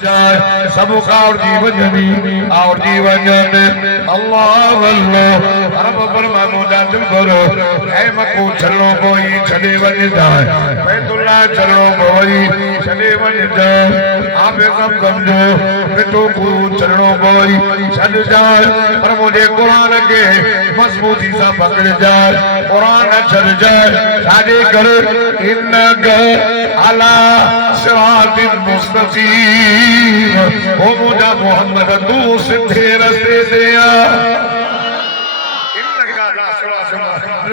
सब का और जीवन अल्लाह अल्लाह रब फरमा मुजादिल करो ऐ मको चलो कोई छड़े वन जाए बैतुल्लाह चलो कोई छड़े वन जाए आप सब समझो बेटो को चलो कोई छड़ जाए पर मुझे कुरान के मजबूती से पकड़ जाए कुरान छड़ जाए शादी कर इन्नक अला सिरातिल मुस्तकीम ओ मुझा मोहम्मद तू सीधे रास्ते से आ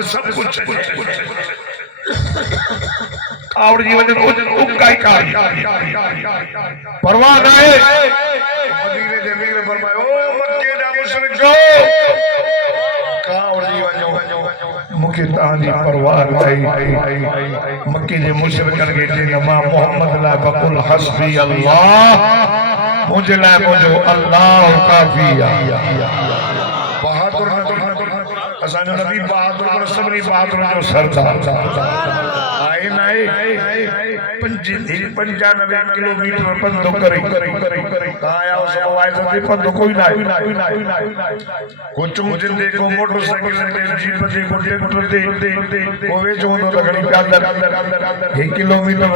सब कुछ और जीवन को उकाई का परवाह नहीं मदीने जमीन में फरमाए ओ मक्के दा मुशरिको का और जीवन जो मुके तांजी परवाह नहीं मक्के जे मुशरिकन के जे नमा मोहम्मद ला बकुल हस्बी अल्लाह मुझे ला मुझे अल्लाह काफी बहादुर असानो नबी बहादुर पर सबरी बहादुर जो सरदार आए नहीं 95 किलोमीटर पंधो करे आया उस वाइज से पंधो कोई ना कुछ जिंदे को मोटरसाइकिल से जीप से गुड्डे गुड्डे वो वे जो तो लगनी अंदर 1 किलोमीटर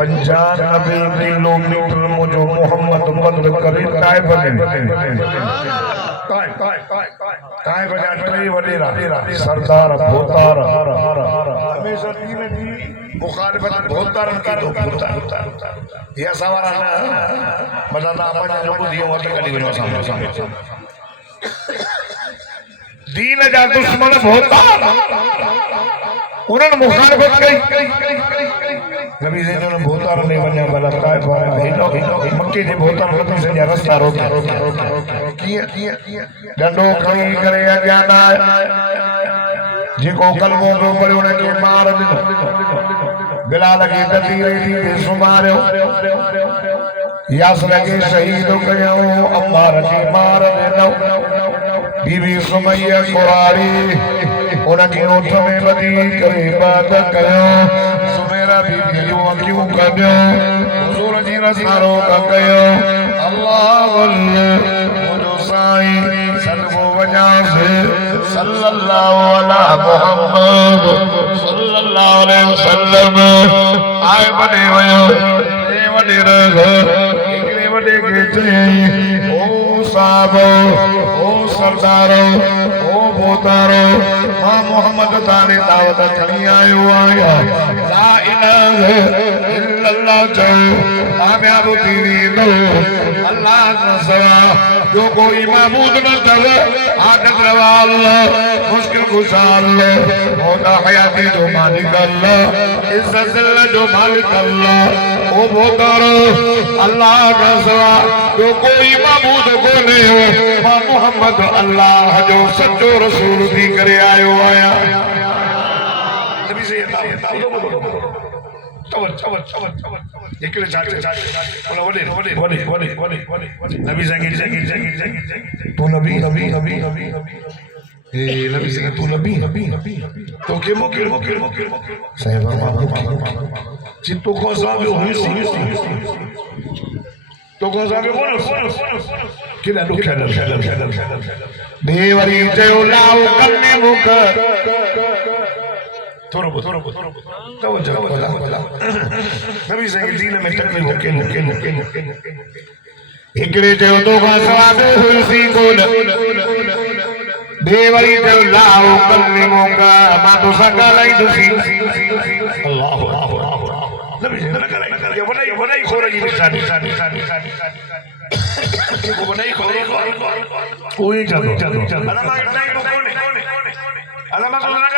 95 किलोमीटर मुझे मोहम्मद बंद करे काय बने काय बजा नहीं वडेरा सरदार भोतार हमेशा दीन दी मुखालिफत भोतार की तो भोतार ये सवारा ना मतलब अपन जो दियो मत कदी बनो सामने दीन जा दुश्मन भोतार उन्होंने मुखालिफत कई नबी से जो भोतार नहीं बने वाला काय बारे हिलो मक्के जे भोतार नबी से रास्ता रोक किए डंडो खणी करे अज्ञाना जेको कलमो तो पड़े उनके मार दिनो बिलाल के तदीरे दी सुमारियो यास लगे शहीद कयो अम्मार के मार दिनो बीबी सुमैया कुरारी उनकी ओठ में बदी करे बात कयो सुमेरा बीबी जो क्यों कयो हुजूर जी रसारो कयो अल्लाह वल्लाह मुझो साईं सदको वजा से सल्लल्लाहु अला मुहम्मद सल्लल्लाहु अलैहि वसल्लम आए बने वयो ए वडे रह एकले वडे के चई ओ साहबो ओ सरदारो ओ भोतारो मां मोहम्मद ताने दावत खणी आयो आया ला इलाहा इल्लल्लाह जो कामयाब दीनी लो अल्लाह का सवा जो कोई माबूद न करे आदत रवा अल्लाह मुश्किल गुजार लो होता हयाती जो मालिक अल्लाह इज्जत जो मालिक अल्लाह ओ भोतारो अल्लाह का सवा जो कोई माबूद को नहीं हो मां मोहम्मद अल्लाह जो सच्चो रसूल दी करे आयो आया नबी से तवल एकले जाते बोला वडे नबी संगी तू नबी ए नबी संगी तू नबी तो के मोके सही वर्मा चित्तो को साबे हुई तो को साबे बोलो किला देवरी जो लाओ कन्ने मुख थोरो तो नबी संगी दीन में तकलीफ के एकड़े जो तो का सवादे हुई सी कोन देवरी जो लाओ कन्ने मुख मा तो सगा लाई दुसी अल्लाह नबी से लगा ये बनाई खोरा जी निशानी को बनाई खोरा कोई चलो अलमा नहीं कोने अलमा को लगा